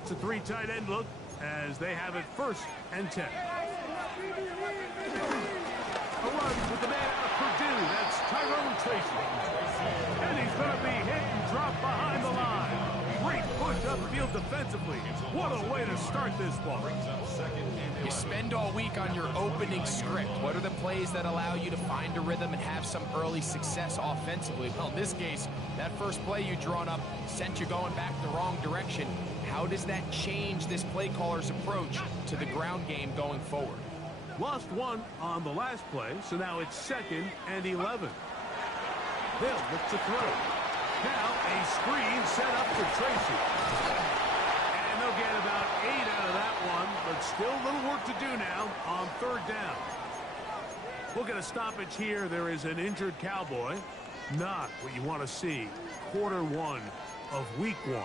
gets a three tight end look as they have it 1st and 10. A run with the man out of Purdue. That's Tyrone Tracy. And he's going to be hit and dropped behind the line. Great push upfield defensively. What a way to start this ball. You spend all week on your opening script. What are the plays that allow you to find a rhythm and have some early success offensively? Well, in this case, that first play you drawn up sent you going back the wrong direction. How does that change this play caller's approach to the ground game going forward? Lost one on the last play, so now it's 2nd and 11. Hill looks to throw. Now a screen set up for Tracy. And they'll get about 8 out of that one, but still a little work to do now on 3rd down. We'll get a stoppage here. There is an injured Cowboy. Not what you want to see. Quarter 1 of week 1.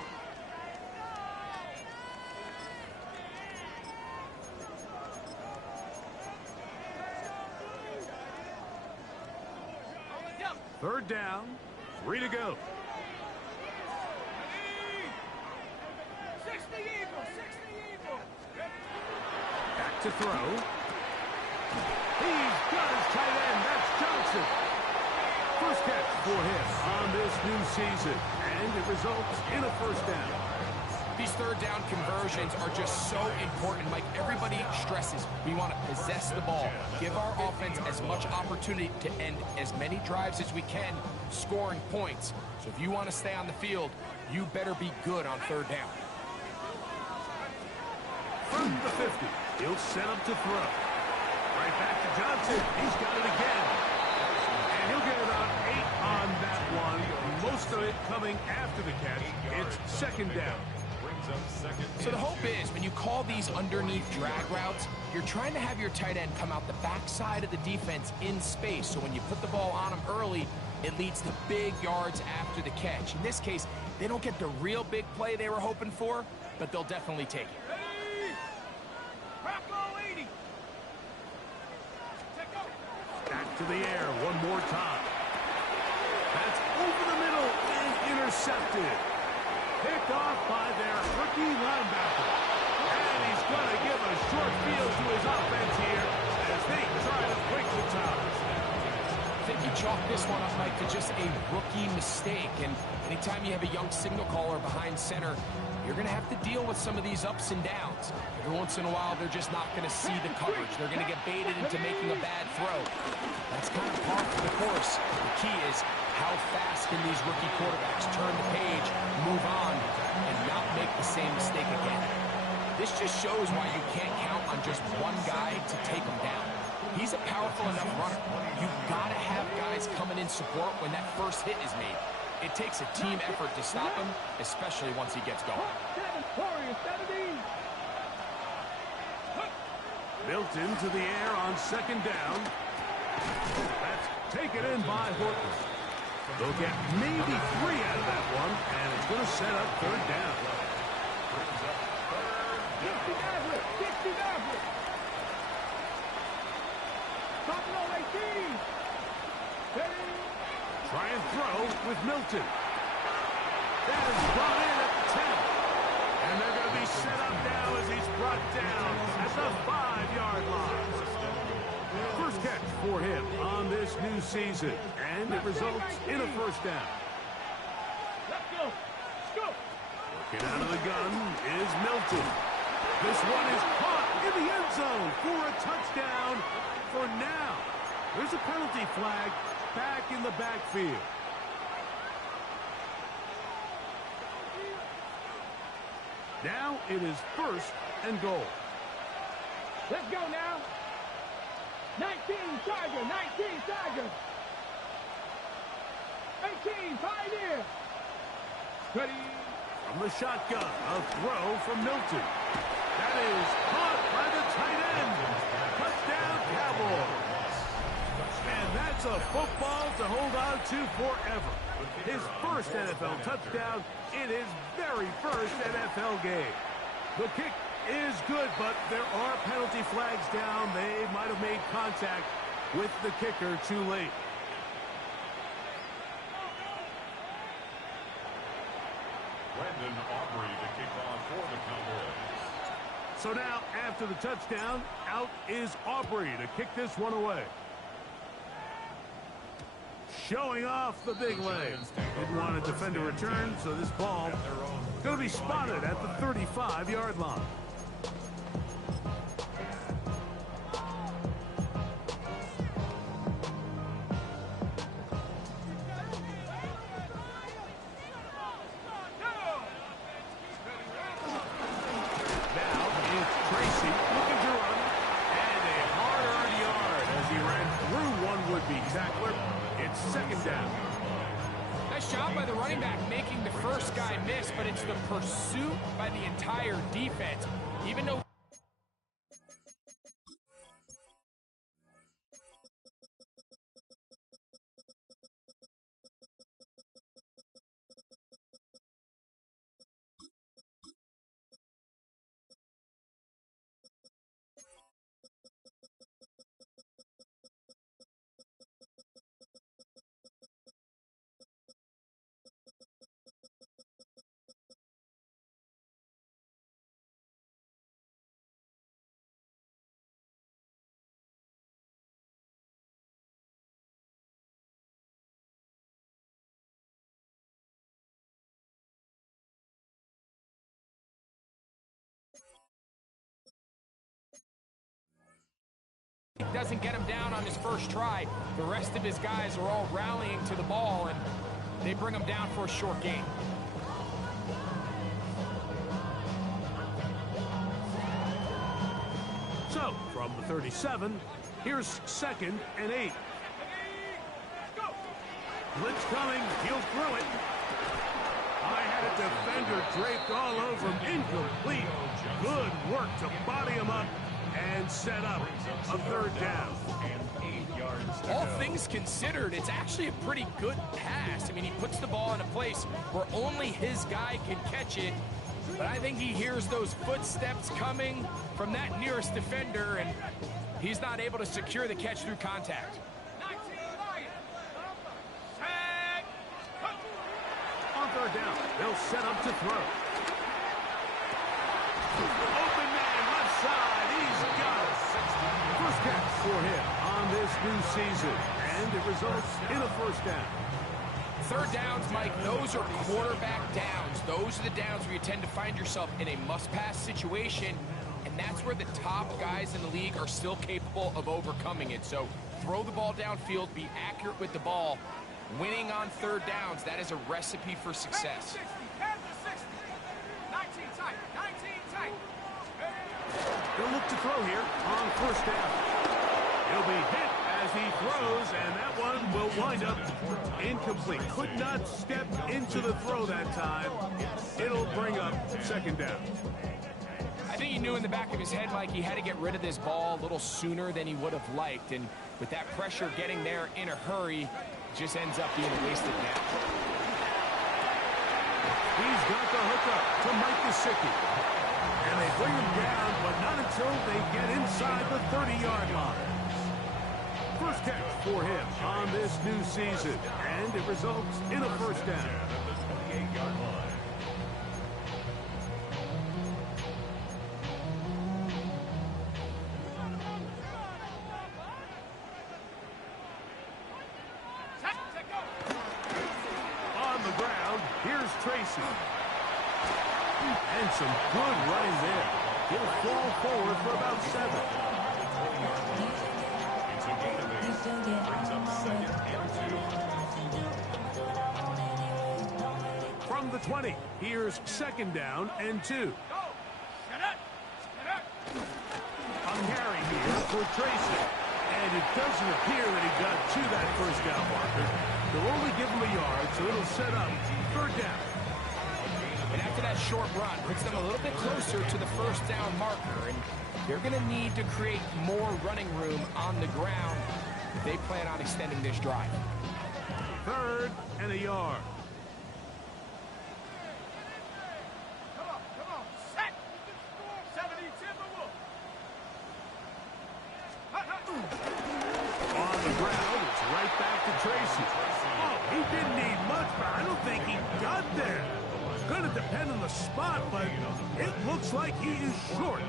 Third down, 3 to go. 60 Eagles. Back to throw. He's got his tight end. That's Johnson. First catch for him on this new season, and it results in a 1st down. These 3rd down conversions are just so important. Like everybody stresses, we want to possess the ball, give our offense as much opportunity to end as many drives as we can, scoring points. So if you want to stay on the field, you better be good on 3rd down. From the 50, he'll set up to throw. Right back to Johnson. He's got it again. And he'll get about 8 on that one. Most of it coming after the catch. It's 2nd down. So the hope is when you call these underneath drag routes, you're trying to have your tight end come out the backside of the defense in space. So when you put the ball on him early, it leads to big yards after the catch. In this case, they don't get the real big play they were hoping for, but they'll definitely take it. Back to the air one more time. That's over the middle and intercepted. Picked off by their rookie linebacker. And he's going to give a short field to his offense here as they try to break the ties. I think you chalk this one up, Mike, to just a rookie mistake. And anytime you have a young signal caller behind center, you're going to have to deal with some of these ups and downs. Every once in a while, they're just not going to see the coverage. They're going to get baited into making a bad throw. That's kind of par for the course. The key is how fast can these rookie quarterbacks turn the page, move on, and not make the same mistake again. This just shows why you can't count on just one guy to take him down. He's a powerful enough runner. You've got to have guys coming in support when that first hit is made. It takes a team effort to stop him, especially once he gets going. Milton to the air on 2nd down. That's taken in by Horton. They'll get maybe 3 out of that one, and it's going to set up 3rd down. Try and throw with Milton. That is brought in at the 10. And they're going to be set up now as he's brought down at the 5-yard line. First catch for him on this new season, and it results in a 1st down. Let's go. Looking out of the gun is Milton. This one is caught in the end zone for a touchdown for now. There's a penalty flag back in the backfield. Now it is 1st and goal. Let's go now. 19 Tiger, 19 Tiger. 18 Pioneer. Ready. From the shotgun, a throw from Milton. That is caught by the tight end. Touchdown, Cowboys. And that's a football to hold on to forever. His first NFL touchdown in his very first NFL game. The kick is good, but there are penalty flags down. They might have made contact with the kicker too late. Brandon Aubrey to kick off for the Cowboys. So now, after the touchdown, out is Aubrey to kick this one away. Showing off the big leg. Didn't want to defend a return, so this ball going to be spotted at the 35-yard line. Second down. Nice job by the running back making the first guy miss, but it's the pursuit by the entire defense. Even though doesn't get him down on his first try, the rest of his guys are all rallying to the ball, and they bring him down for a short gain. So, from the 37, here's 2nd and 8. Blitz coming, he'll throw it. I had a defender draped all over him, incomplete. Good work to body him up and set up a 3rd down. All things considered, it's actually a pretty good pass. I mean, he puts the ball in a place where only his guy can catch it, but I think he hears those footsteps coming from that nearest defender, and he's not able to secure the catch through contact. On 3rd down, they'll set up to throw. Open man, left side, he's got it. First catch for him on this new season, and it results in a 1st down. 3rd downs, Mike, those are quarterback downs. Those are the downs where you tend to find yourself in a must-pass situation, and that's where the top guys in the league are still capable of overcoming it. So throw the ball downfield, be accurate with the ball. Winning on 3rd downs, that is a recipe for success. They'll look to throw here on 1st down. He'll be hit as he throws, and that one will wind up incomplete. Could not step into the throw that time. It'll bring up 2nd down. I think he knew in the back of his head, Mike, he had to get rid of this ball a little sooner than he would have liked, and with that pressure getting there in a hurry, it just ends up being a wasted down. He's got the hookup to Mike Gesicki. And they bring him down, but not until they get inside the 30-yard line. First catch for him on this new season, and it results in a 1st down. On the ground, here's Tracy. And some good running there. He'll fall forward for about 7. It's a gain of 8. Brings up 2nd and 2. From the 20, here's 2nd down and 2. A carry here for Tracy. And it doesn't appear that he got to that 1st down marker. They'll only give him a yard, so it'll set up 3rd down. And after that short run, puts them a little bit closer to the 1st down marker, and they're going to need to create more running room on the ground if they plan on extending this drive. 3rd and a yard. Come on, set! 70 Timberwolves! On the ground, it's right back to Tracy. Oh, he didn't need much, but I don't think he got there. Good at the pin in the spot, but it looks like he is short.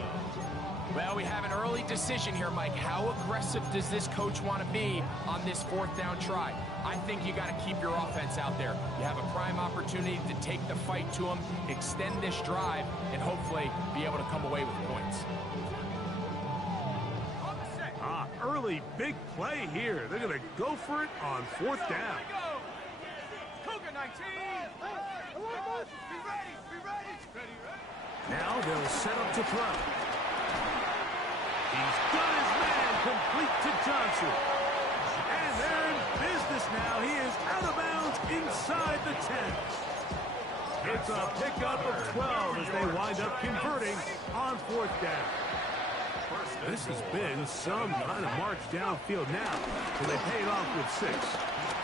Well, we have an early decision here, Mike. How aggressive does this coach want to be on this fourth down try? I think you got to keep your offense out there. You have a prime opportunity to take the fight to them, extend this drive, and hopefully be able to come away with points. Early big play here. They're going to go for it on fourth down. Cougar 19. Be ready. Be ready. Now they'll set up to throw. He's got his man complete to Johnson. And they're in business now. He is out of bounds inside the 10. It's a pickup of 12 as they wind up converting on fourth down. This has been some kind of march downfield now, and they pay it off with 6.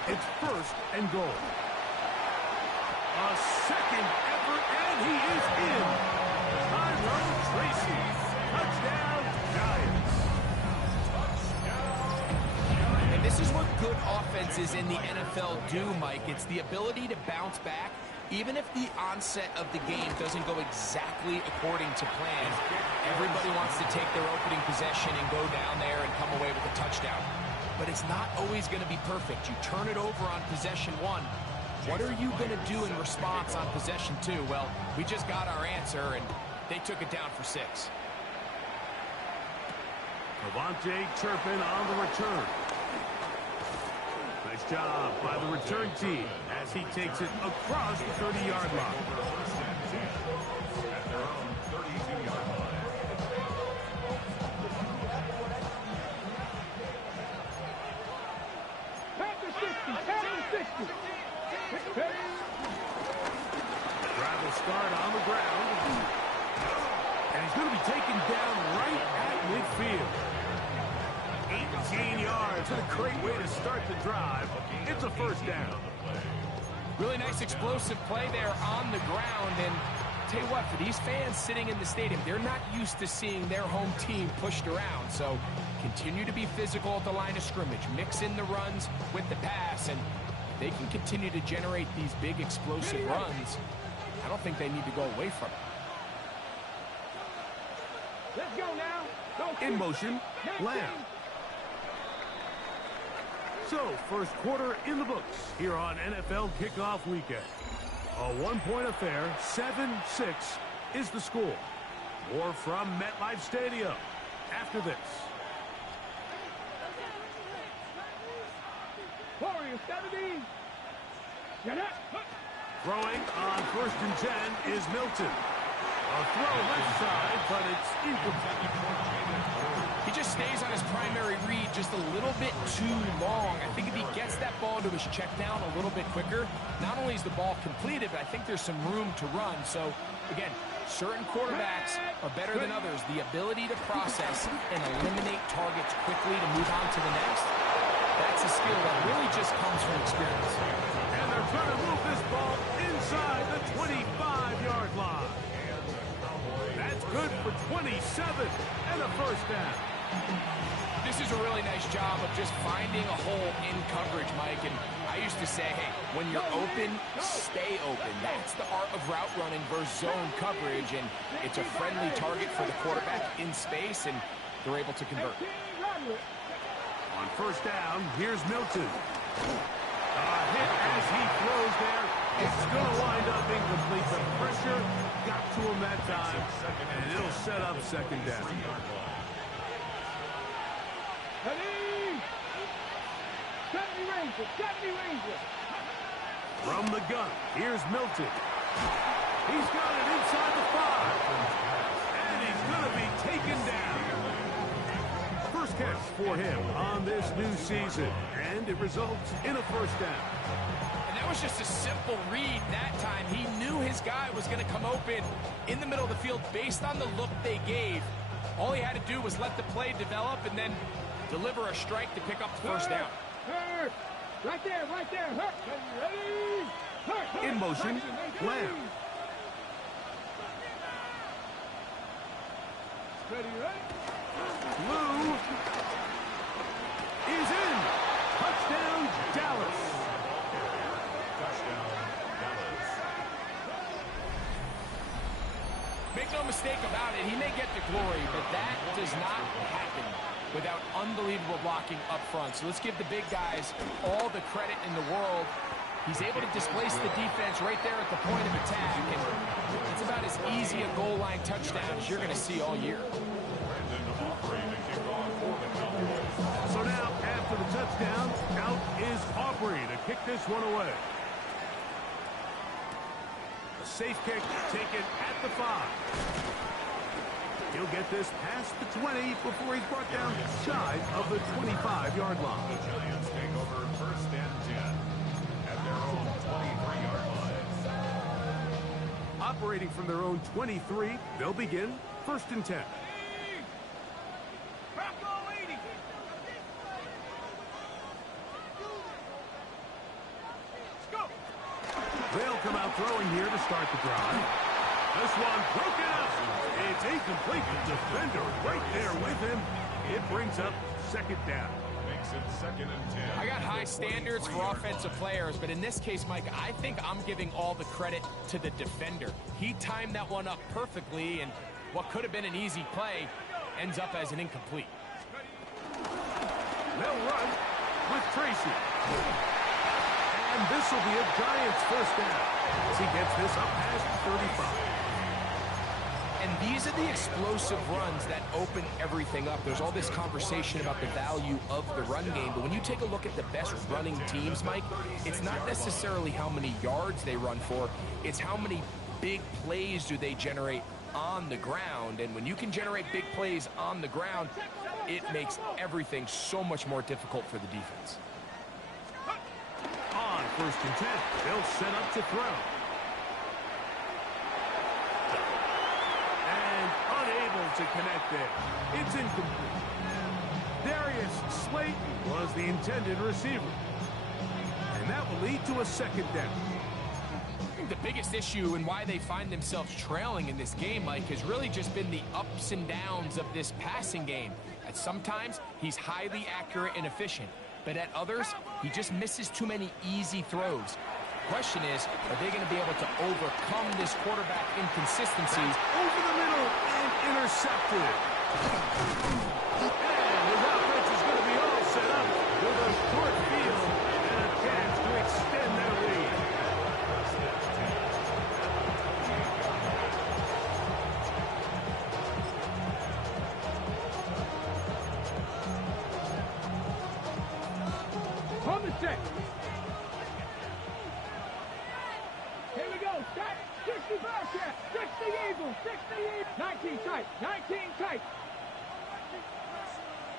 It's first and goal. A second effort, and he is in. Tyrone Tracy. Touchdown, Giants. And this is what good offenses in the NFL do, Mike. It's the ability to bounce back, even if the onset of the game doesn't go exactly according to plan. Everybody wants to take their opening possession and go down there and come away with a touchdown. But it's not always going to be perfect. You turn it over on possession 1. What are you going to do in response on possession 2? Well, we just got our answer, and they took it down for 6. Avante Turpin on the return. Nice job by the return team as he takes it across the 30-yard line. At their own 32-yard line. Drive will start on the ground. And he's going to be taken down right at midfield. 18 yards. What a great way to start the drive. It's a first down. Really nice explosive play there on the ground. And tell you what, for these fans sitting in the stadium, they're not used to seeing their home team pushed around. So continue to be physical at the line of scrimmage. Mix in the runs with the pass. And they can continue to generate these big explosive runs. I don't think they need to go away from it. Let's go now. In motion, Lamb. So, first quarter in the books here on NFL Kickoff Weekend. A one-point affair, 7-6 is the score. More from MetLife Stadium after this. Warriors 70. Throwing on first and 10 is Milton. A throw left side, but it's incomplete. He just stays on his primary read just a little bit too long. I think if he gets that ball to his check down a little bit quicker, not only is the ball completed, but I think there's some room to run. So, again, certain quarterbacks are better than others. The ability to process and eliminate targets quickly to move on to the next, that's a skill that really just comes from experience. And they're going to move this ball inside the 25-yard line. That's good for 27 and a first down. This is a really nice job of just finding a hole in coverage, Mike. And I used to say, hey, when you're open, stay open. That's the art of route running versus zone coverage. And it's a friendly target for the quarterback in space, and they're able to convert. On first down, here's Milton. A hit as he throws there. It's going to wind up incomplete. The pressure got to him that time, and it'll set up second down. From the gun, here's Milton. He's got it inside the 5. And he's going to be taken down. First catch for him on this new season, and it results in a first down. And that was just a simple read that time. He knew his guy was going to come open in the middle of the field based on the look they gave. All he had to do was let the play develop and then deliver a strike to pick up the first down. Right there. Ready? In motion, Lamb. Lou is in. Touchdown, Dallas. no mistake about it, he may get the glory, but that does not happen without unbelievable blocking up front. So let's give the big guys all the credit in the world. He's able to displace the defense right there at the point of attack, and it's about as easy a goal line touchdown as you're going to see all year. So now, after the touchdown, out is Aubrey to kick this one away. A safe kick taken at the 5. He'll get this past the 20 before he's brought down shy of the 25-yard line. The Giants take over first and 10 at their own 23-yard line. Operating from their own 23, they'll begin first and 10. They'll come out throwing here to start the drive. This one broken up. It's incomplete. The defender right there with him. It brings up second down. Makes it second and 10. I got high standards for offensive players, but in this case, Mike, I think I'm giving all the credit to the defender. He timed that one up perfectly, and what could have been an easy play ends up as an incomplete. They'll run with Tracy. And this will be a Giants first down as he gets this up past 35. And these are the explosive runs that open everything up. There's all this conversation about the value of the run game, but when you take a look at the best running teams, Mike, it's not necessarily how many yards they run for, it's how many big plays do they generate on the ground. And when you can generate big plays on the ground, it makes everything so much more difficult for the defense. On first and 10, they'll set up to throw. And unable to connect there. It's incomplete. Darius Slayton was the intended receiver. And that will lead to a second down. I think the biggest issue and why they find themselves trailing in this game, Mike, has really just been the ups and downs of this passing game. At sometimes, he's highly accurate and efficient. But at others, he just misses too many easy throws. Question is, are they going to be able to overcome this quarterback inconsistencies? Over the middle and intercepted. And his offense is going to be all set up with a short field and a chance to extend their lead. On the set. Here we go. Start. 60 Bearcat. 60 Eagle. 60 Eagle. 19 tight. 19 tight.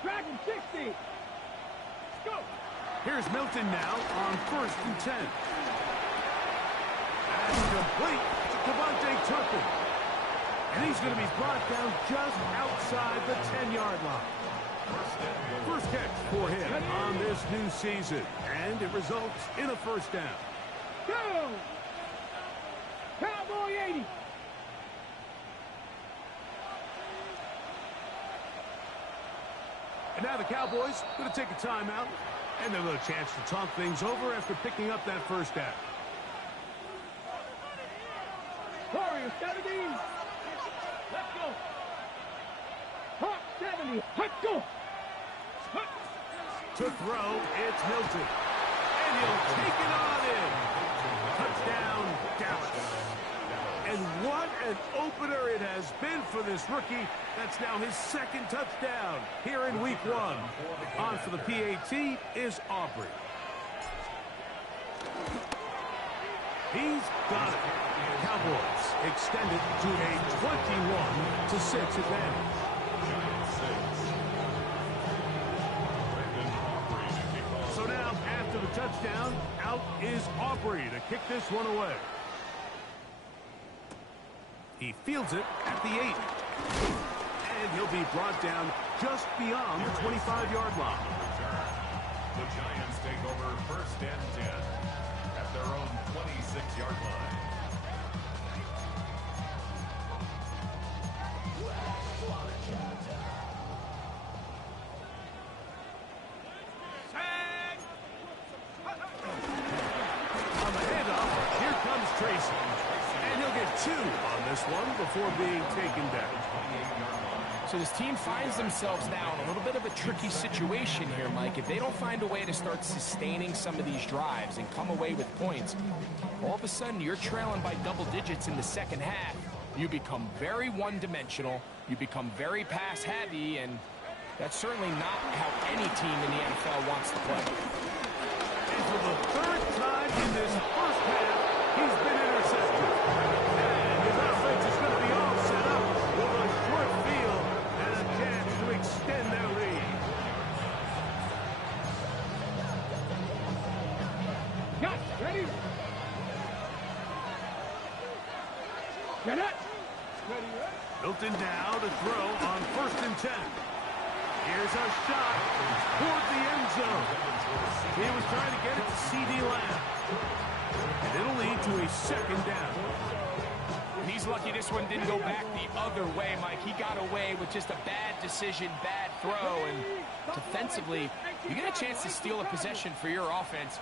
Dragon 60. Let's go. Here's Milton now on first and 10. And complete to Devontae Turpin. And he's going to be brought down just outside the 10-yard line. First catch for him on this new season. And it results in a first down. Go. Cowboy 80. And now the Cowboys going to take a timeout. And they'll have a chance to talk things over after picking up that first down. Warriors 70. Let's go. Hawk 70. Let's go. To throw, it's Milton. And he'll take it on in. Touchdown, Dallas. And what an opener it has been for this rookie. That's now his second touchdown here in week 1. On for the PAT is Aubrey. He's got it. Cowboys extended to a 21-6 advantage. So now, after the touchdown, out is Aubrey to kick this one away. He fields it at the 8. And he'll be brought down just beyond the 25-yard line. The Giants take over first and 10 at their own 26-yard line. On the handoff, here comes Tracy. And he'll get 2 on this one before being taken down. So this team finds themselves now in a little bit of a tricky situation here, Mike. If they don't find a way to start sustaining some of these drives and come away with points, all of a sudden you're trailing by double digits in the second half. You become very one-dimensional, you become very pass-heavy, and that's certainly not how any team in the NFL wants to play. And for the 3rd time in this first half, he's been intercepted. And his offense is going to be all set up with a short field and a chance to extend their lead. Got ready. Get it. Ready, ready. Milton now to throw on 1st and 10. Here's a shot toward the end zone. He was trying to get it to C.D. Lamb. And it'll lead to a 2nd down. And he's lucky this one didn't go back the other way, Mike. He got away with just a bad decision, bad throw, and defensively, you get a chance to steal a possession for your offense.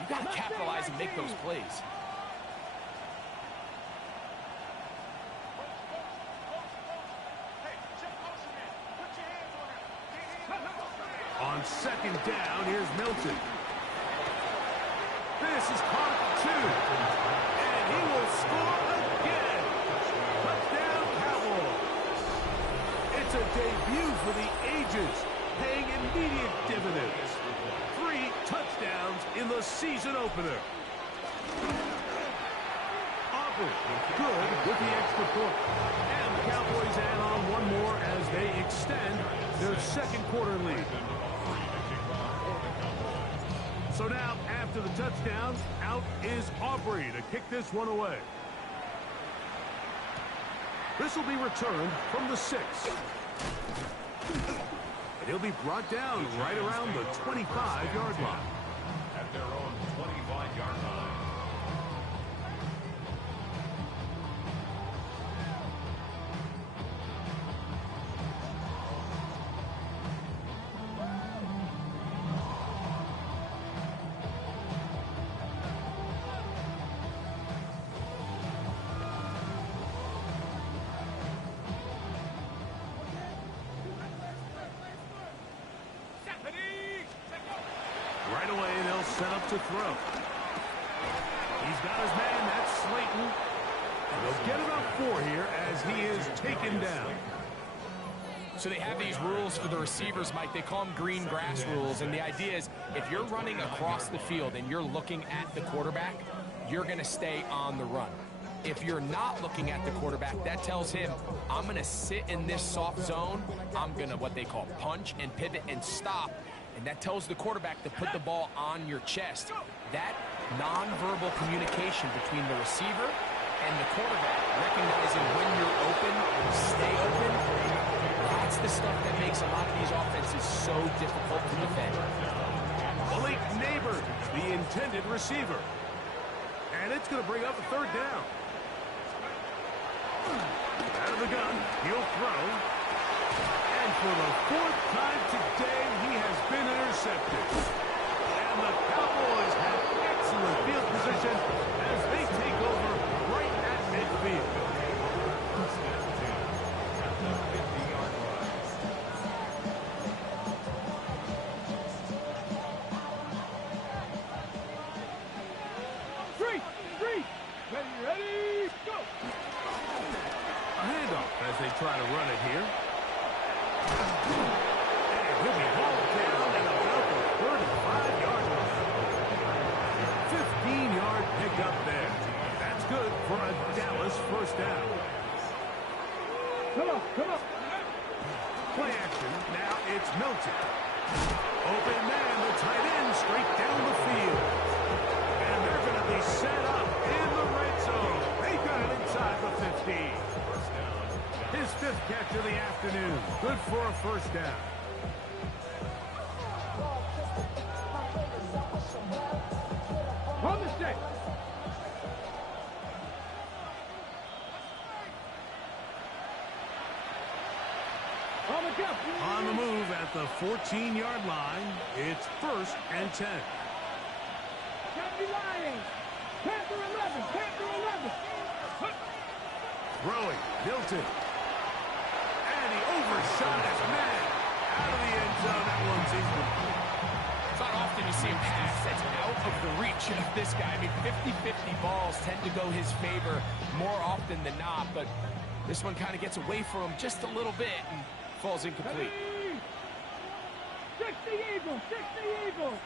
You got to capitalize and make those plays. On 2nd down, here's Milton. This is caught 2. And he will score again. Touchdown, Cowboys. It's a debut for the ages, paying immediate dividends. 3 touchdowns in the season opener. Auburn good with the extra point. And the Cowboys add on one more as they extend their 2nd quarter lead. So now, after the touchdown, out is Aubrey to kick this one away. This will be returned from the 6. And he'll be brought down right around the 25-yard line. At their own 25-yard line. Right away, they'll set up to throw. He's got his man, that's Slayton. And they'll get about 4 here as he is taken down. So they have these rules for the receivers, Mike. They call them green grass rules. And the idea is if you're running across the field and you're looking at the quarterback, you're going to stay on the run. If you're not looking at the quarterback, that tells him, I'm going to sit in this soft zone. I'm going to what they call punch and pivot and stop. And that tells the quarterback to put the ball on your chest. That nonverbal communication between the receiver and the quarterback, recognizing when you're open, stay open, that's the stuff that makes a lot of these offenses so difficult to defend. Malik Neighbors, the intended receiver. And it's going to bring up a 3rd down. Out of the gun, he'll throw. And for the 4th time today, he has been intercepted. And the Cowboys have excellent field position as they take over right at midfield. Ready, go! A handoff as they try to run it here. And he'll be hauled down at about the 35-yard line. 15-yard pickup there. That's good for a Dallas 1st down. Come on, come on. Play action. Now it's Milton. Open man, the tight end, straight down the field. And they're going to be set up in the red zone. They got it inside the 15. His 5th catch of the afternoon. Good for a 1st down. On the set. On the jump. On the move at the 14-yard line. It's 1st and 10. Happy Lions. Panther 11. Panther 11. Throwing, Milton. And he overshot his man. Out of the end zone, that one's incomplete. It's not often you see him pass that's out of the reach of this guy. I mean, 50-50 balls tend to go his favor more often than not, but this one kind of gets away from him just a little bit and falls incomplete. 60 Eagles, 60 Eagles.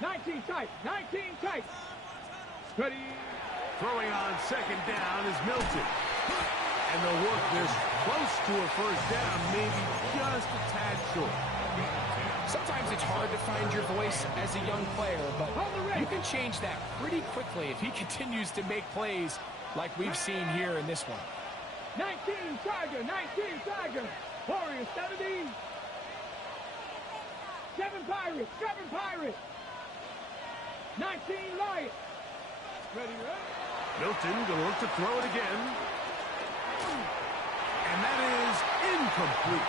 19 tight, 19 tight. Ready. Throwing on second down is Milton. And they'll work this close to a first down, maybe just a tad short. Sometimes it's hard to find your voice as a young player, but you can change that pretty quickly if he continues to make plays like we've seen here in this one. 19 Tiger, 19 Tiger. Warriors 70. 7 Pirates, 7 Pirates. 19 Lions. Ready, ready. Milton going to look to throw it again. And that is incomplete.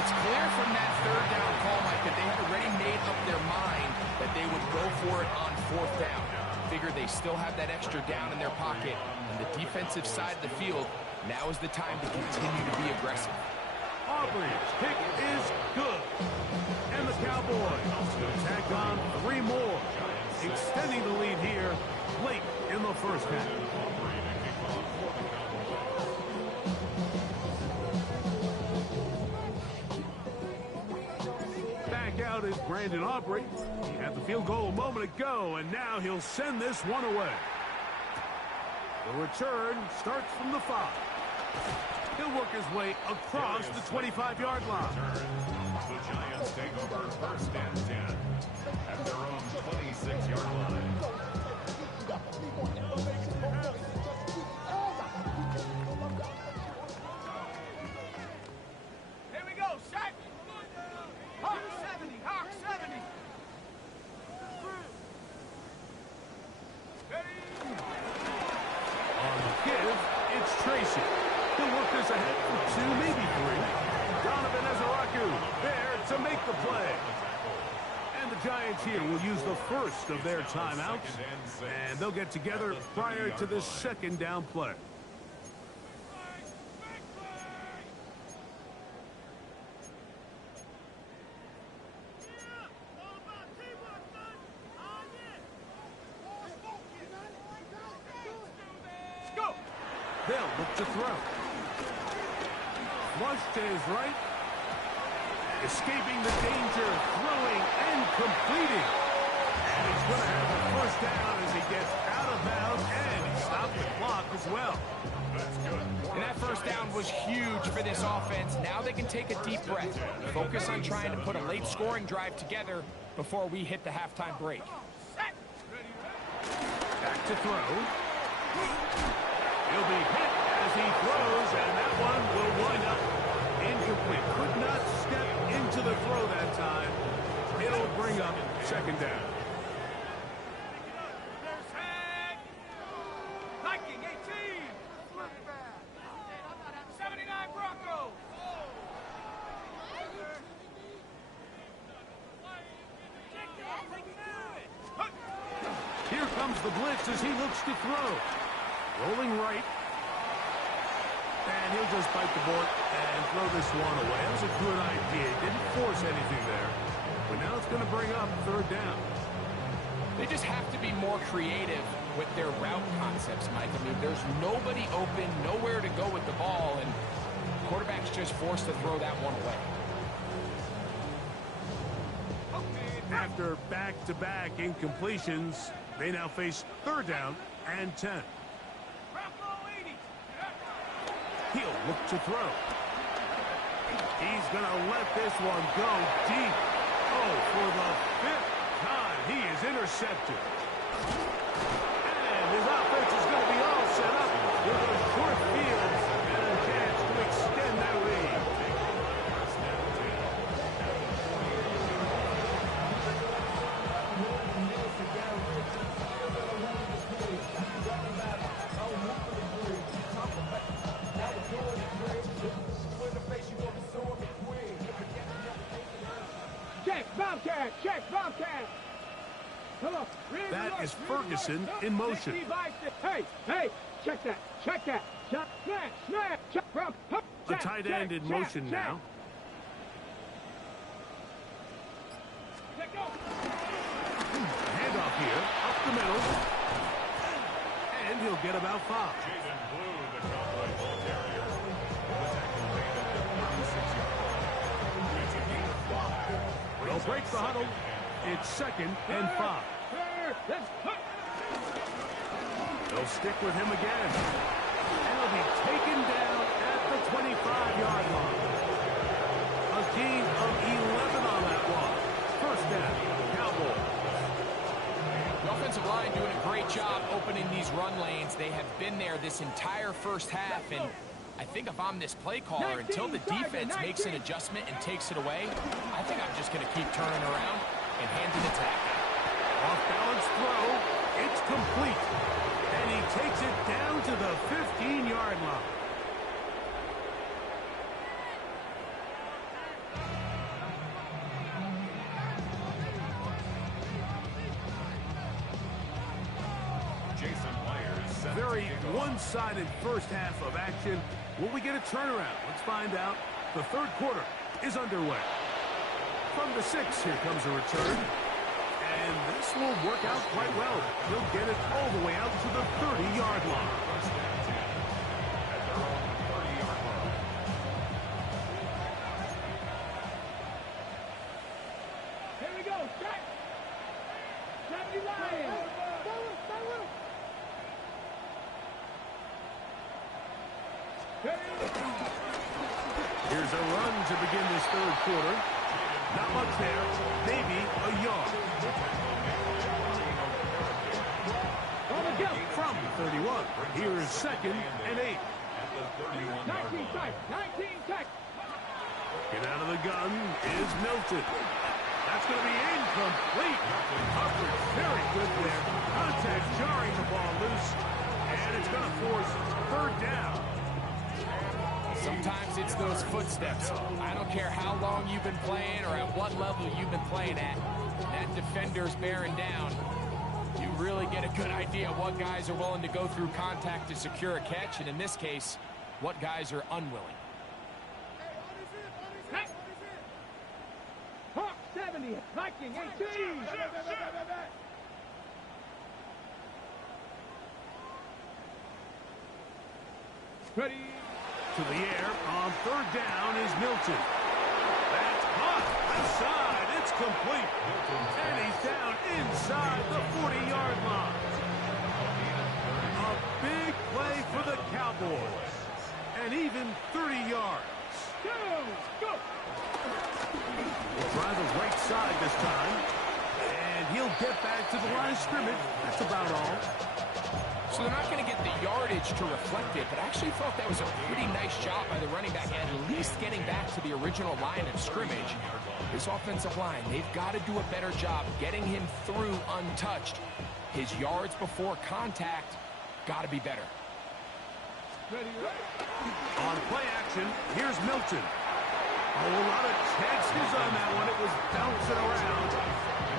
It's clear from that third down call, Mike, that they had already made up their mind that they would go for it on fourth down. Figure they still have that extra down in their pocket. On the defensive side of the field, now is the time to continue to be aggressive. Aubrey's pick is good. And the Cowboys tack on 3 more, extending the lead here late in the first half. Back out is Brandon Aubrey. He had the field goal a moment ago, and now he'll send this one away. The return starts from the 5. He'll work his way across the 25-yard line. The Giants take over first and 10 at their own 26-yard line. Here we go, set. Hawk 70, Hawk 70. On the give, it's Tracy. He'll work this ahead for 2, maybe 3. Donovan Ezaraku there to make the play. And the Giants here will use the first of their timeouts, and they'll get together prior to the second down play. They'll look to throw. Flush to his right. Escaping the danger, throwing and completing. And he's going to have a first down as he gets out of bounds, and he stopped the clock as well. That's good. And that first down was huge for this offense. Now they can take a deep breath. Focus on trying to put a late scoring drive together before we hit the halftime break. Back to throw. He'll be hit as he throws, and that one will wind up incomplete. Could not step into the throw that time. It'll bring up second down. Viking 18. 79 Broncos. Here comes the blitz as he looks to throw. Rolling right. And he'll just bite the board and throw this one away. That was a good idea. Didn't force anything there. But now it's going to bring up third down. They just have to be more creative with their route concepts, Mike. I mean, there's nobody open, nowhere to go with the ball, and the quarterback's just forced to throw that one away. After back-to-back incompletions, they now face third down and 10. He'll look to throw. He's going to let this one go deep. Oh, for the 5th time, he is intercepted. And his offense is going to be all set up with a short field and a chance to extend that lead. Check, Bobcat, check, Bobcat. Come on. That is Ferguson in motion. Hey, check that. Snap, check. A tight end in motion now. Handoff here, up the middle. And he'll get about 5. Jason Blue, the Cowboy Bull Terrier, with a tackle made at the 36-yard line. It's a gain of 5. They'll break the huddle. It's 2nd and 5. They'll stick with him again. And he'll be taken down at the 25-yard line. A gain of 11 on that one. First down, Cowboys. The offensive line doing a great job opening these run lanes. They have been there this entire first half, and I think if I'm this play caller, until the defense makes an adjustment and takes it away, I think I'm just going to keep turning around and handing the tackle. Off-balance throw. It's complete. And he takes it down to the 15-yard line. Very one-sided first half of action. Will we get a turnaround? Let's find out. The third quarter is underway. From the 6, here comes a return. And this will work out quite well. He'll get it all the way out to the 30-yard line. First down 10 at their own 30-yard line. Here we go, shot. 70 Lions. Here's a run to begin this third quarter. Not much there. Maybe a yard. From 31. Here is 2nd and 8. At the 31-yard 19 line. 19 tech. Get out of the gun is Milton. That's going to be incomplete. Coverage very good there. Contact jarring the ball loose. And it's going to force 3rd down. Sometimes it's those footsteps. I don't care how long you've been playing or at what level you've been playing at. That defender's bearing down. You really get a good idea of what guys are willing to go through contact to secure a catch, and in this case, what guys are unwilling. Hawk 70, Viking 18. Ready. To the air on 3rd down is Milton. That's hot. Left side. It's complete. And he's down inside the 40-yard line. A big play for the Cowboys. And even 30 yards. Go. He'll try the right side this time. And he'll get back to the line of scrimmage. That's about all. So they're not going to get the yardage to reflect it, but I actually thought that was a pretty nice job by the running back, at least getting back to the original line of scrimmage. This offensive line, they've got to do a better job getting him through untouched. His yards before contact got to be better. On play action, here's Milton. A whole lot of chances on that one. It was bouncing around,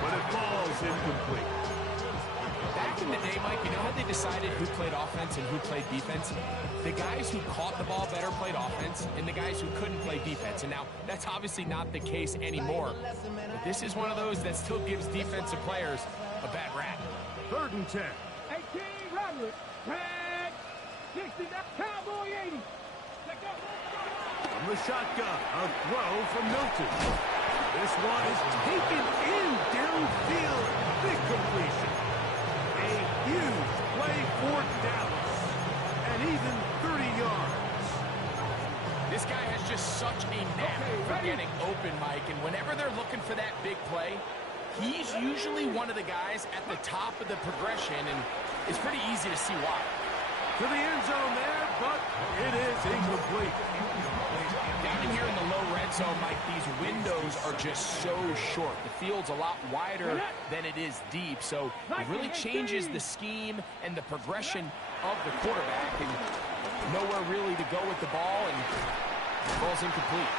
but it falls incomplete. Back in the day, Mike, you know how they decided who played offense and who played defense? The guys who caught the ball better played offense, and the guys who couldn't play defense. And now, that's obviously not the case anymore. But this is one of those that still gives defensive players a bad rap. 3rd and 10. 18, Robert. Tag. 60, Cowboy 80. From the shotgun, a throw from Milton. This one is taken in downfield. Big completion. A huge play for Dallas. And even 30 yards. This guy has just such a knack for getting open, Mike, and whenever they're looking for that big play, he's usually one of the guys at the top of the progression, and it's pretty easy to see why. To the end zone there, but it is incomplete. Down in here in the low red zone, Mike, these windows are just so short. The field's a lot wider than it is deep, so it really changes the scheme and the progression of the quarterback, and nowhere really to go with the ball, and the ball's incomplete.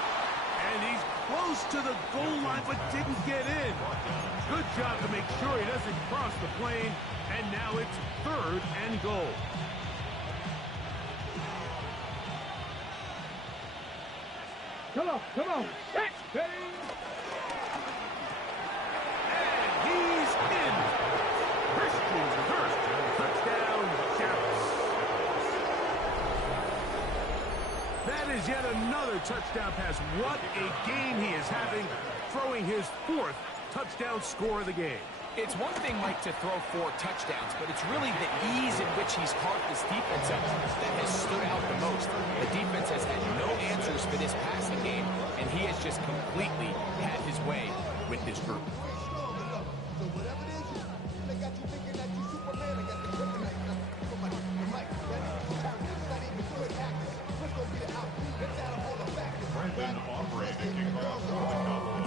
And he's close to the goal line, but didn't get in. Good job to make sure he doesn't cross the plane. And now it's 3rd and goal. Come on, come on. Set, ready. And he's in. Christian's first touchdown, Dallas. That is yet another touchdown pass. What a game he is having, throwing his 4th touchdown score of the game. It's one thing, Mike, to throw 4 touchdowns, but it's really the ease in which he's carved this defense up that has stood out the most. The defense has had no answers for this passing game, and he has just completely had his way with this group.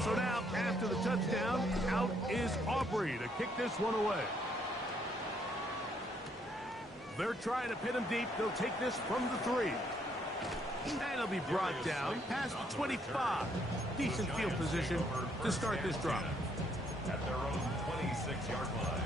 So now, after the touchdown, out is Aubrey to kick this one away. They're trying to pin him deep. They'll take this from the 3. And it'll be brought down past the 25. Decent field position to start this drive. At their own 26-yard line.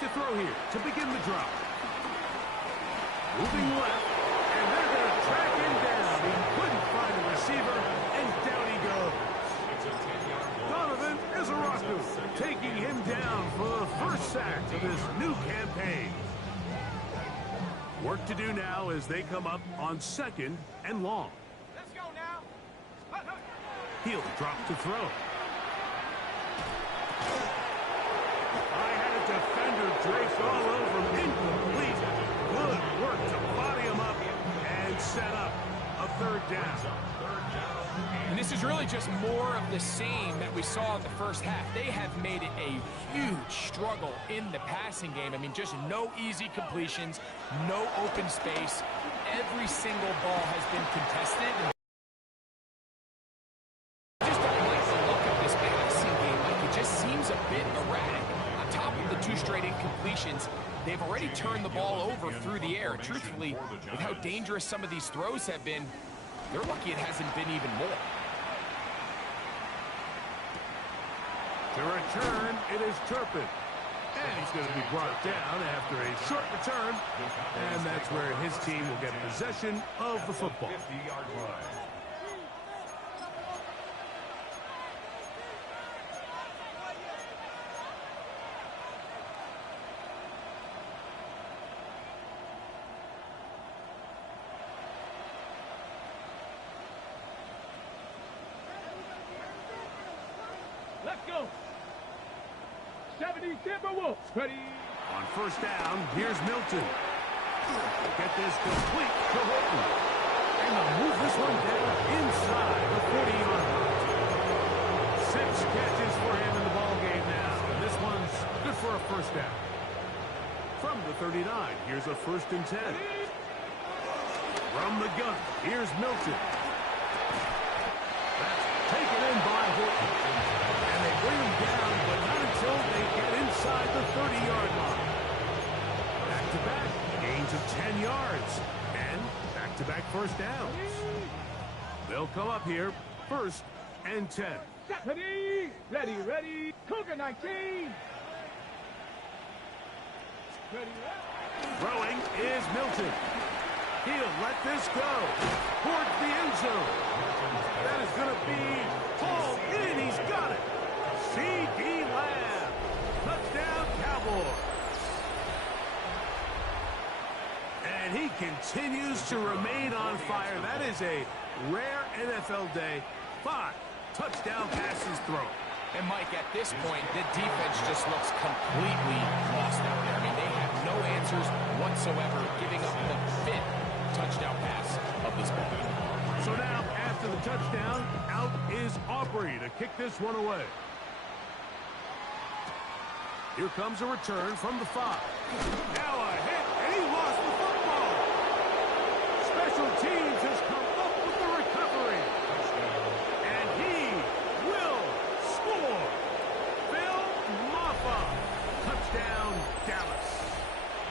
To throw here to begin the drop. Moving left, and they're going to track him down. He couldn't find a receiver, and down he goes. Donovan Izaraku taking him down for the first sack of his new campaign. Work to do now as they come up on 2nd and long. Let's go now. He'll drop to throw. Defender draped all over him. Incomplete. Good work to body him up and set up a 3rd down. And this is really just more of the same that we saw in the first half. They have made it a huge struggle in the passing game. I mean, just no easy completions, no open space. Every single ball has been contested. I just don't like the look of this passing game. Like, it just seems a bit erratic. Top of the 2 straight incompletions, they've already turned the ball over through the air. Truthfully, with how dangerous some of these throws have been, they're lucky it hasn't been even more. To return, it is Turpin. And he's going to be brought down after a short return. And that's where his team will get possession of the football. 50-yard line. Let's go. 70 Timberwolves. Ready. On 1st down, here's Milton. Get this complete to Horton. And they'll move this one down inside the 40-yard line. 6 catches for him in the ballgame now. And this one's good for a 1st down. From the 39, here's a 1st and 10. From the gun, here's Milton. That's taken in by Horton. And they bring him down, but not until they get inside the 30-yard line. Back-to-back gains of 10 yards. And back-to-back 1st downs. They'll come up here 1st and 10. Ready. Ready, ready. Cougar 19. Ready, ready. Throwing is Milton. He'll let this go towards the end zone. That is going to be hauled in. He's got it. C.D. Lamb. Touchdown, Cowboys. And he continues to remain on fire. That is a rare NFL day. 5 touchdown passes thrown. And, Mike, at this point, the defense just looks completely lost out there. I mean, they have no answers whatsoever, giving up the 5th touchdown pass of this ball. So now, after the touchdown, out is Aubrey to kick this one away. Here comes a return from the 5. Now a hit, and he lost the football. Special teams has come up with the recovery. And he will score. Phil Maffa. Touchdown, Dallas.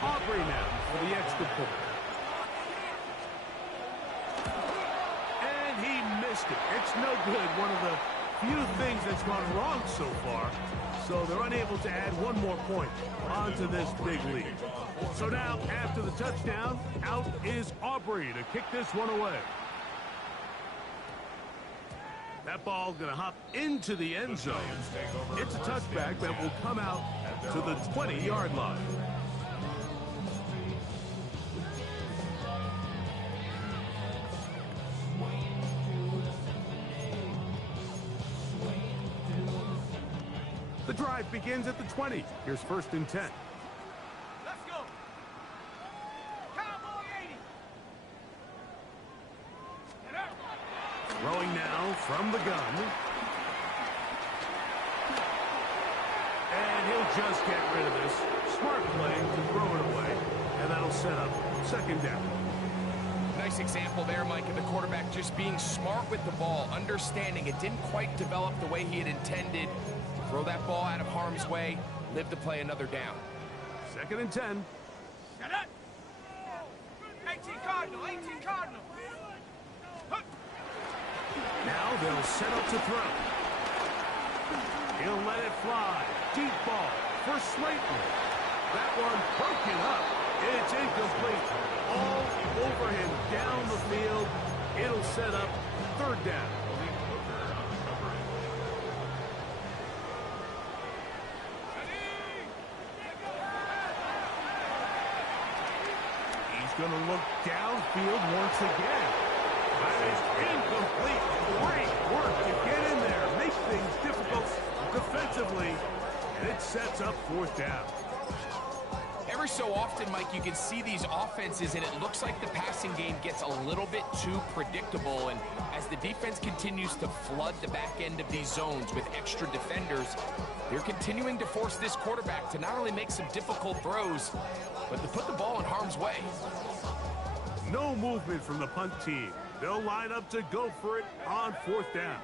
Aubrey now for the extra point. And he missed it. It's no good. One of the few things that's gone wrong so far. So they're unable to add one more point onto this big lead. So now, after the touchdown, out is Aubrey to kick this one away. That ball going to hop into the end zone. It's a touchback that will come out to the 20-yard line. The drive begins at the 20. Here's 1st and 10. Let's go. Cowboy 80. Get up. Throwing now from the gun. And he'll just get rid of this. Smart play to throw it away. And that'll set up 2nd down. Nice example there, Mike, of the quarterback just being smart with the ball, understanding it didn't quite develop the way he had intended. Throw that ball out of harm's way, live to play another down. 2nd and 10. Get up. 18 Cardinal, 18 Cardinal. Now they'll set up to throw. He'll let it fly. Deep ball for Slayton. That one broken up. It's incomplete. All over him down the field. It'll set up 3rd down. He's going to look downfield once again. That is incomplete. Great work to get in there. Make things difficult defensively. And it sets up 4th down. Every so often, Mike, you can see these offenses, and it looks like the passing game gets a little bit too predictable. And as the defense continues to flood the back end of these zones with extra defenders, they're continuing to force this quarterback to not only make some difficult throws, but to put the ball in harm's way. No movement from the punt team. They'll line up to go for it on 4th down.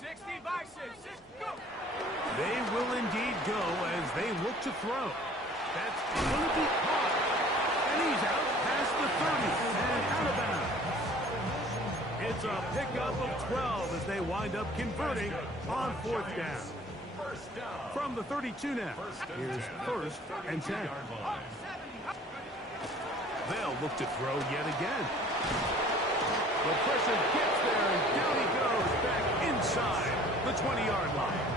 60 Bison, 60, go. They will indeed go as they look to throw. That's going to be caught. And he's out past the 30 and out of bounds. It's a pickup of 12 as they wind up converting on 4th down. From the 32 now, here's 1st and 10. They'll look to throw yet again. The pressure gets there, and down he goes back inside the 20-yard line.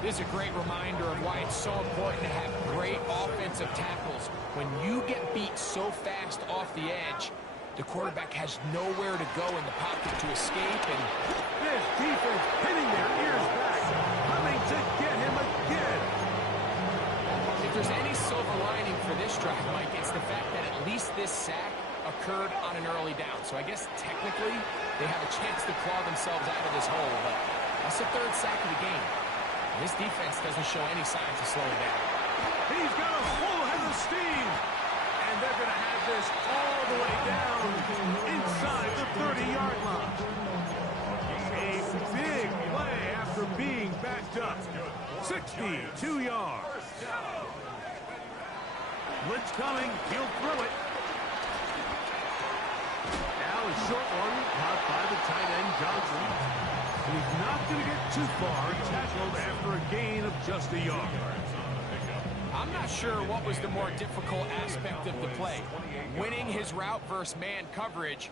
This is a great reminder of why it's so important to have great offensive tackles. When you get beat so fast off the edge, the quarterback has nowhere to go in the pocket to escape. And this defense pinning their ears back, coming to get him again. if there's any silver lining for this drive, Mike, it's the fact that at least this sack occurred on an early down. So I guess technically they have a chance to claw themselves out of this hole, but that's the 3rd sack of the game. This defense doesn't show any signs of slowing down. He's got a full head of steam. And they're going to have this all the way down inside the 30-yard line. A big play after being backed up. 62 yards. Blitz coming. He'll throw it. Now a short one caught by the tight end, Johnson. And he's not going to get too far, tackled after a gain of just a yard. I'm not sure what was the more difficult aspect of the play. Winning his route versus man coverage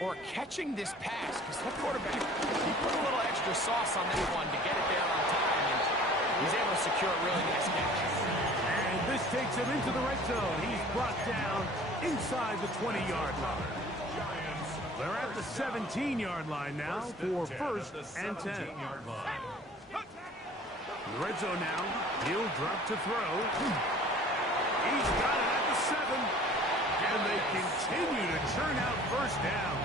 or catching this pass. Because the quarterback, he put a little extra sauce on that one to get it there on time. And he's able to secure a really nice catch. And this takes him into the red zone. He's brought down inside the 20-yard line. They're at the 17-yard line now for 1st and 10. The red zone now. He'll drop to throw. He's got it at the 7. And they continue to churn out 1st down.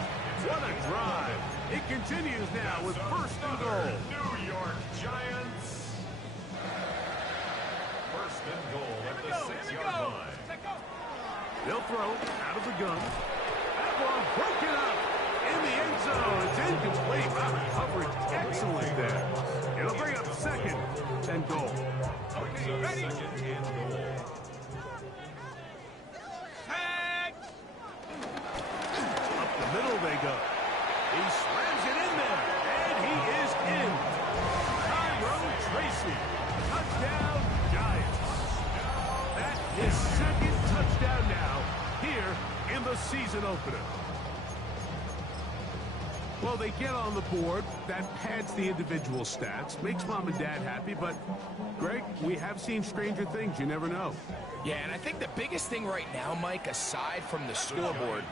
What a drive. It continues now with first and goal. New York Giants. First and goal at the 6-yard line. They'll throw out of the gun. That one broken up in the end zone. It's incomplete. Wow, coverage excellent there. It'll bring up second and goal. Okay, ready? Second and goal. Up the middle they go. He slams it in there, and he is in. Tyrone Tracy, touchdown Giants. That is second touchdown now here in the season opener. Well, they get on the board. That pads the individual stats, makes mom and dad happy, but, Greg, we have seen stranger things. You never know. Yeah, and I think the biggest thing right now, Mike, aside from the scoreboard,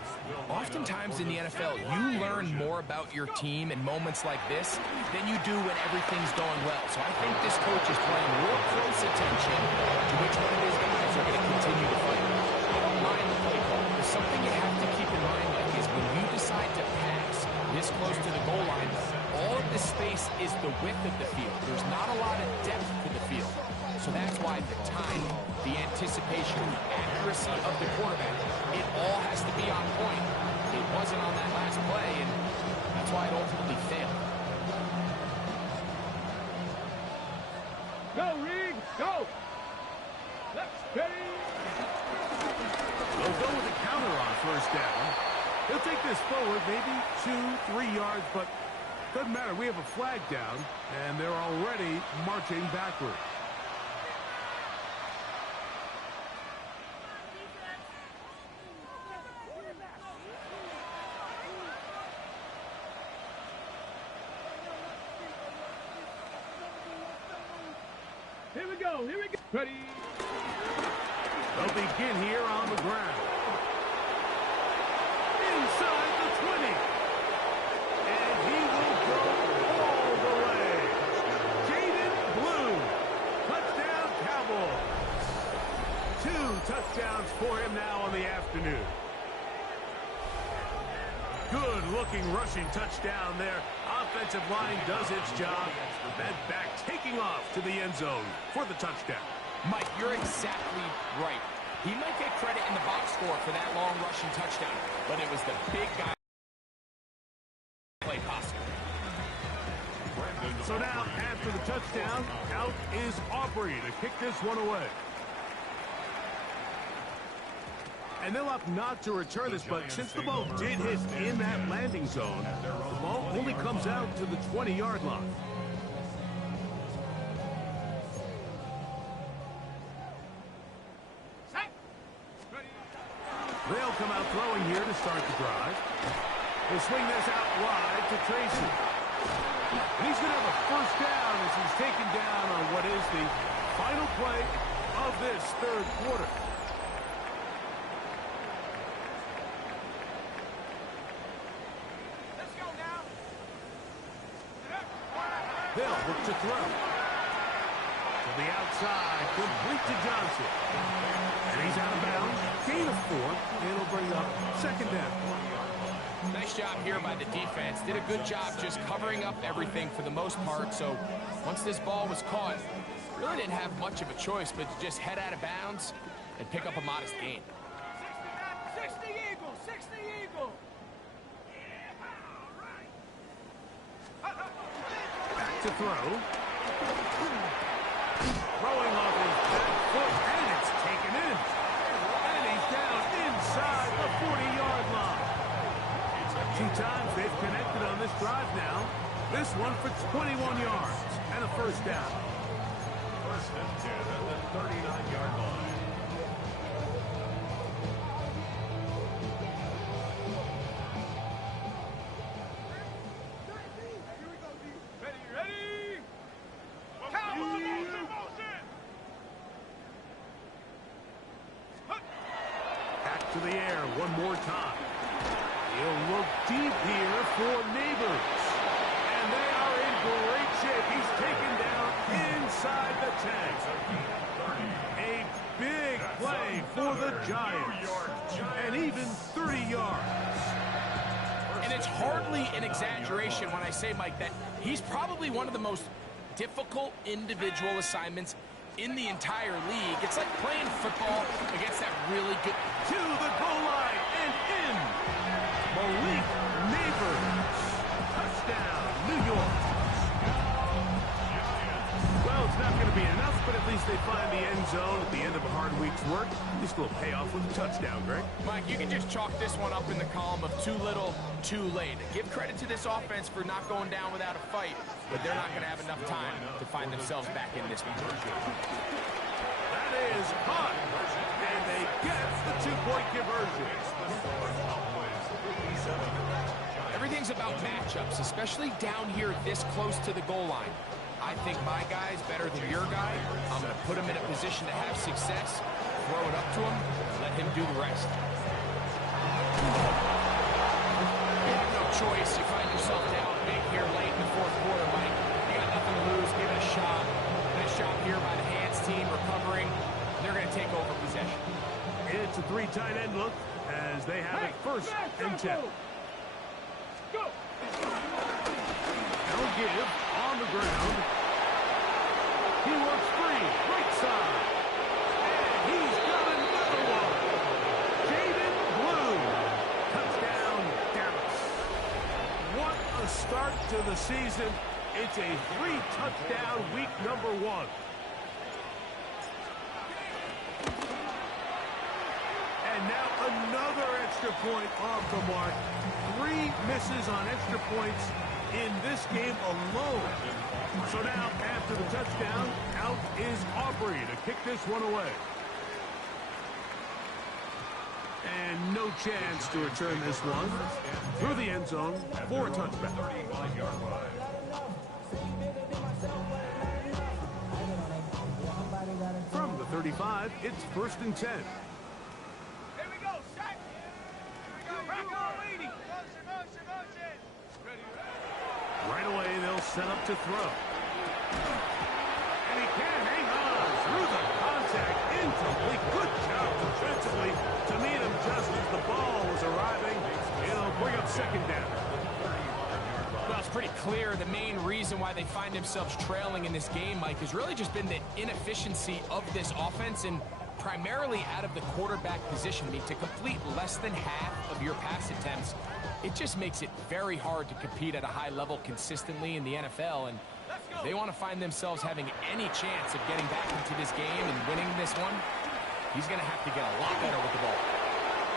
oftentimes in the NFL, you learn more about your team in moments like this than you do when everything's going well. So I think this coach is paying real close attention to which one of his guys are going to continue to fight. I don't mind the play call. There's something you have to keep in mind, Mike, is when you decide to pass this close to the goal line, all of the space is the width of the field. There's not a lot of depth to the field. So that's why the time, the anticipation, the accuracy of the quarterback, it all has to be on point. It wasn't on that last play, and that's why it ultimately failed. Go, Reed, go! Let's ready. They'll go with a counter on first down. He'll take this forward, maybe 2-3 yards, but doesn't matter. We have a flag down, and they're already marching backward. Here we go, here we go. Ready. They'll begin here on the ground. Inside the 20. And he will go all the way. Jaden Blue. Touchdown Cowboys. 2 touchdowns for him now on the afternoon. Good-looking rushing touchdown there. Offensive line does its job. Then back taking off to the end zone for the touchdown. Mike, you're exactly right. He might get credit in the box score for that long rushing touchdown, but it was the big guy play possible. So now, after the touchdown, out is Aubrey to kick this one away. And they'll opt not to return this, but since the ball did hit in that landing zone, the ball only comes out to the 20-yard line. They'll come out throwing here to start the drive. He'll swing this out wide to Tracy. And he's going to have a first down as he's taken down on what is the final play of this third quarter. Let's go now. They'll look to throw. To the outside, complete to Johnson. And he's out of bounds. Gain of 4. It'll bring up second down. Nice job here by the defense. Did a good job just covering up everything for the most part. So once this ball was caught, really didn't have much of a choice but to just head out of bounds and pick up a modest gain. 60 Eagle, 60 Eagle. Back to throw. Throwing off his back foot, and it's taken in. And he's down inside the 40-yard line. 2 times they've connected on this drive now. This one for 21 yards and a first down. First and 10 at the 39-yard line. Ready? Back to the air one more time. He'll look deep here for Neighbors. And they are in great shape. He's taken down inside the 10. A big play for the Giants. And even 30 yards. And it's hardly an exaggeration when I say, Mike, that he's probably one of the most difficult individual assignments in the entire league. It's like playing football against that really good... To the goal line and in. Malik Neighbors. Touchdown, New York. Well, it's not going to be enough, but at least they find the end zone at the end of a hard week's work. At least a little payoff with a touchdown, Greg. Mike, you can just chalk this one up in the column of too little, too late. Give credit to this offense for not going down without a fight, but they're not going to have enough time to find themselves back in this one. That is caught, and they get the two-point conversion. Everything's about matchups, especially down here this close to the goal line. I think my guy's better than your guy. I'm going to put him in a position to have success, throw it up to him, let him do the rest. You have no choice. You find yourself down big here late in the fourth quarter, Mike. You got nothing to lose. Give it a shot. Nice job here by the hands team recovering. They're going to take over possession. It's a three tight end look as they have it first and 10. Go! They'll give on the ground. He works free, right side. And he's got another one. Jaden Blue. Touchdown, Dallas. What a start to the season. It's a 3-touchdown week number 1. And now another extra point off the mark. 3 misses on extra points in this game alone. So now, after the touchdown, out is Aubrey to kick this one away. And no chance to return this one through the end zone for a touchback. From the 35, it's first and 10. Here we go, set! Bravo, 80! Right away, they'll set up to throw. And he can't hang on through the contact. Incomplete. Good job defensively to meet him just as the ball was arriving. It'll bring up second down. Well, it's pretty clear the main reason why they find themselves trailing in this game, Mike, has really just been the inefficiency of this offense and primarily out of the quarterback position. I mean, to complete less than half of your pass attempts, it just makes it very hard to compete at a high level consistently in the NFL. And if they want to find themselves having any chance of getting back into this game and winning this one, he's going to have to get a lot better with the ball.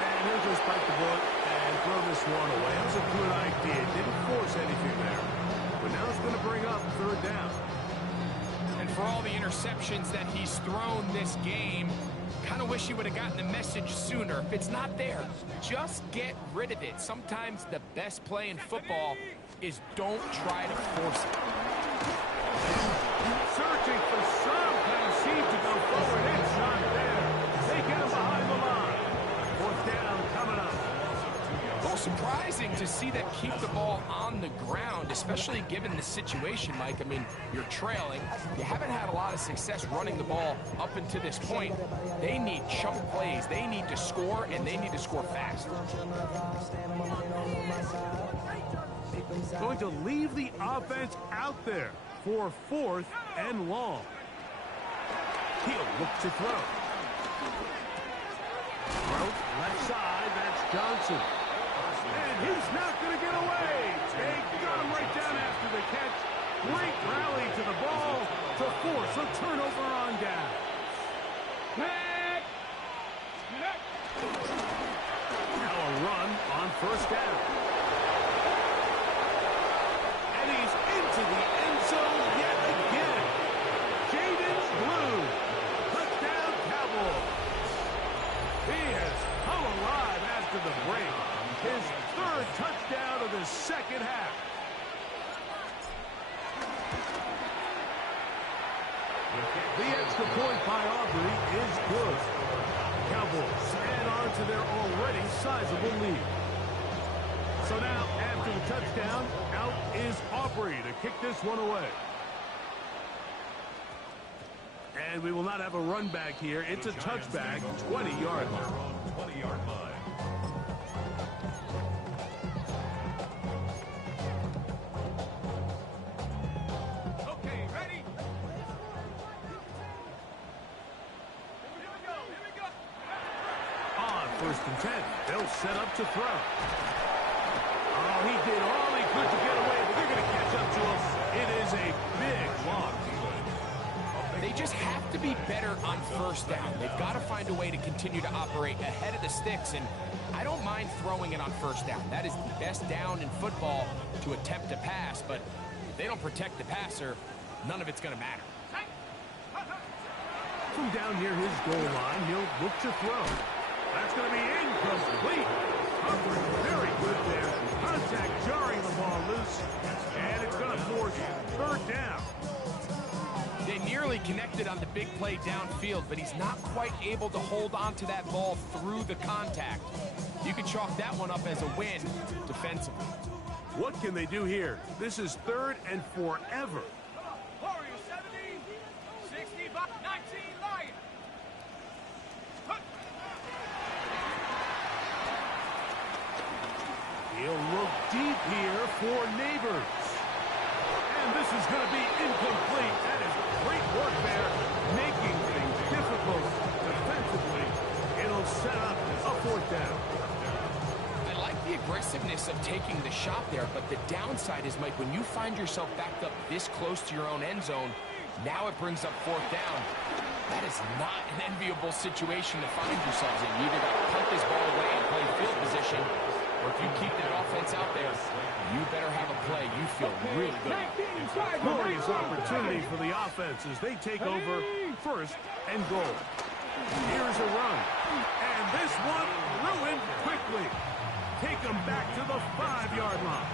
And he'll just bite the bullet and throw this one away. It was a good idea. Didn't force anything there. But now it's going to bring up third down. And for all the interceptions that he's thrown this game, kind of wish he would have gotten the message sooner. If it's not there, just get rid of it. Sometimes the best play in football is don't try to force it. Searching for some kind of seed to go forward. It's not there. They get him behind the line. Fourth down coming up. A little surprising to see that keep the ball on the ground, especially given the situation, Mike. I mean, you're trailing. You haven't had a lot of success running the ball up until this point. They need chunk plays. They need to score, and they need to score fast. Going to leave the offense out there for fourth and long. He'll look to throw. Left side, that's Johnson. And he's not going to get away. They got him right down after the catch. Great rally to the ball to force a turnover on down. Now a run on first down. And he's into the end zone yet again. Jaden Blue. Touchdown Cowboys. He has come alive after the break. His third touchdown of the second half. The extra point by Aubrey is good. Cowboys add on to their already sizable lead. So now, after the touchdown, out is Aubrey to kick this one away. And we will not have a run back here. It's a touchback, 20-yard line. 20-yard line. first and 10. They'll set up to throw. Oh, he did all he could to get away, but they're going to catch up to him. It is a big loss. They just have to be better on first down. They've got to find a way to continue to operate ahead of the sticks, and I don't mind throwing it on first down. That is the best down in football to attempt to pass, but if they don't protect the passer, none of it's going to matter. From down near his goal line, he'll look to throw. That's going to be incomplete. Coverage very good there. Contact jarring the ball loose, and it's going to force third down. They nearly connected on the big play downfield, but he's not quite able to hold on to that ball through the contact. You can chalk that one up as a win defensively. What can they do here? This is third and forever. Warriors 70, 60, 19 Lions. He'll look deep here for Neighbors. And this is going to be incomplete. That is great work there, making things difficult defensively. It'll set up a fourth down. I like the aggressiveness of taking the shot there, but the downside is, Mike, when you find yourself backed up this close to your own end zone, now it brings up fourth down. That is not an enviable situation to find yourselves in. You either got to punt this ball away and play field position, or if you keep that offense out there, you better have a play you feel really good about. Glorious opportunity for the offense as they take over first and goal. Here's a run. And this one ruined quickly. Take them back to the 5-yard line.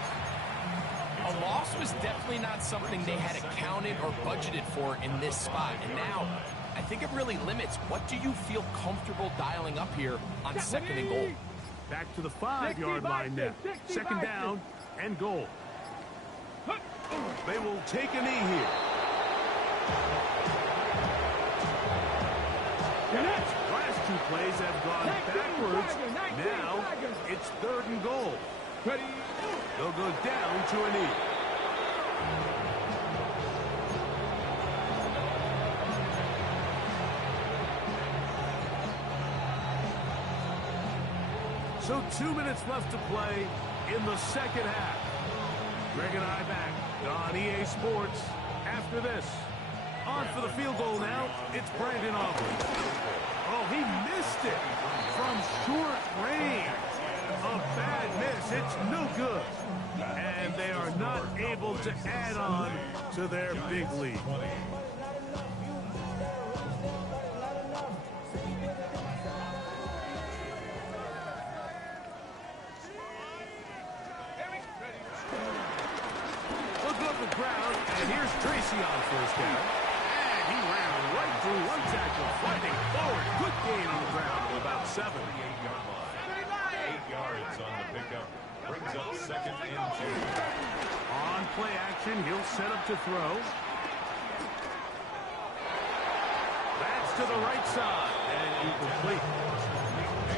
A loss was definitely not something they had accounted or budgeted for in this spot. And now, I think it really limits what do you feel comfortable dialing up here on second and goal. Back to the 5-yard line now. Second down and goal. They will take a knee here. Last two plays have gone backwards. Now it's third and goal. They'll go down to a knee. So 2 minutes left to play in the second half. Greg and I back on EA Sports after this. On for the field goal now, it's Brandon Aubrey. Oh, he missed it from short range. A bad miss, it's no good. And they are not able to add on to their big lead. And here's Tracy on first down. And he ran right through one tackle, fighting forward. Good gain on the ground of about 7. 8 yards on the pickup. Brings up second and 2. On play action, he'll set up to throw. That's to the right side. And incomplete.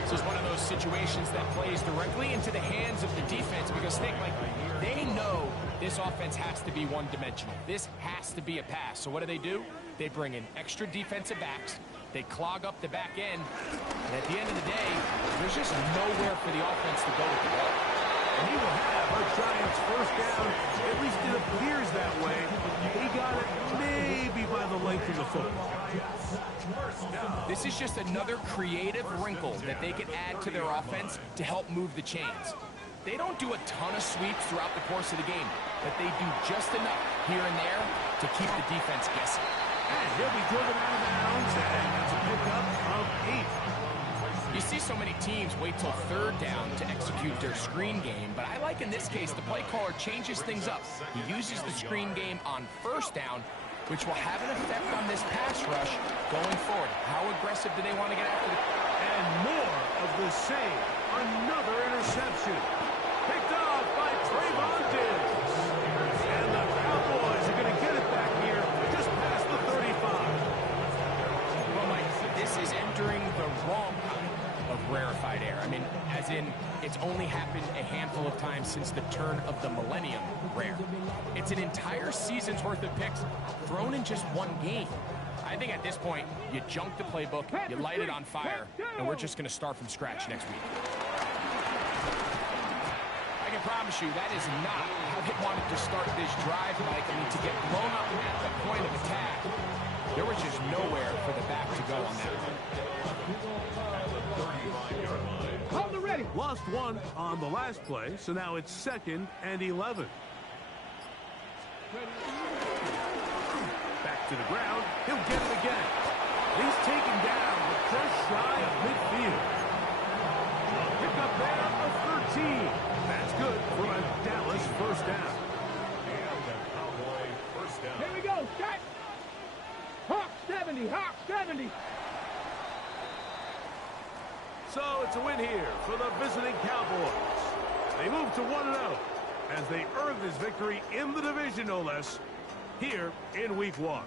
This is one of those situations that plays directly into the hands of the defense because they know this offense has to be one-dimensional. This has to be a pass. So what do? They bring in extra defensive backs. They clog up the back end. And at the end of the day, there's just nowhere for the offense to go with the ball. And he will have a Giants first down. At least it appears that way. He got it maybe by the length of the football. This is just another creative wrinkle that they can add to their offense to help move the chains. They don't do a ton of sweeps throughout the course of the game, but they do just enough here and there to keep the defense guessing. And he'll be driven out of bounds, and that's a pickup of 8. You see so many teams wait till third down to execute their screen game, but I like in this case the play caller changes things up. He uses the screen game on first down, which will have an effect on this pass rush going forward. How aggressive do they want to get after it? And more of the same. Another interception. Picked off by Trayvon Diggs. And the Cowboys are going to get it back here just past the 35. Well, Mike, this is entering the wrong kind of rarefied air. I mean, as in, it's only happened a handful of times since the turn of the millennium rare. It's an entire season's worth of picks thrown in just one game. I think at this point, you junk the playbook, you light it on fire, and we're just going to start from scratch next week. I can promise you that is not how they wanted to start this drive, Mike. I mean, to get blown up at the point of attack, there was just nowhere for the back to go on that one. Hold it ready. Lost one on the last play, so now it's 2nd and 11. Back to the ground. He'll get it again. He's taken down, but just shy of midfield. Pick up there of 13. That's good for a Dallas first down. Here we go. Set. Hawk 70. Hawk 70. So it's a win here for the visiting Cowboys. They move to 1-0 as they earn this victory in the division, no less, here in Week 1.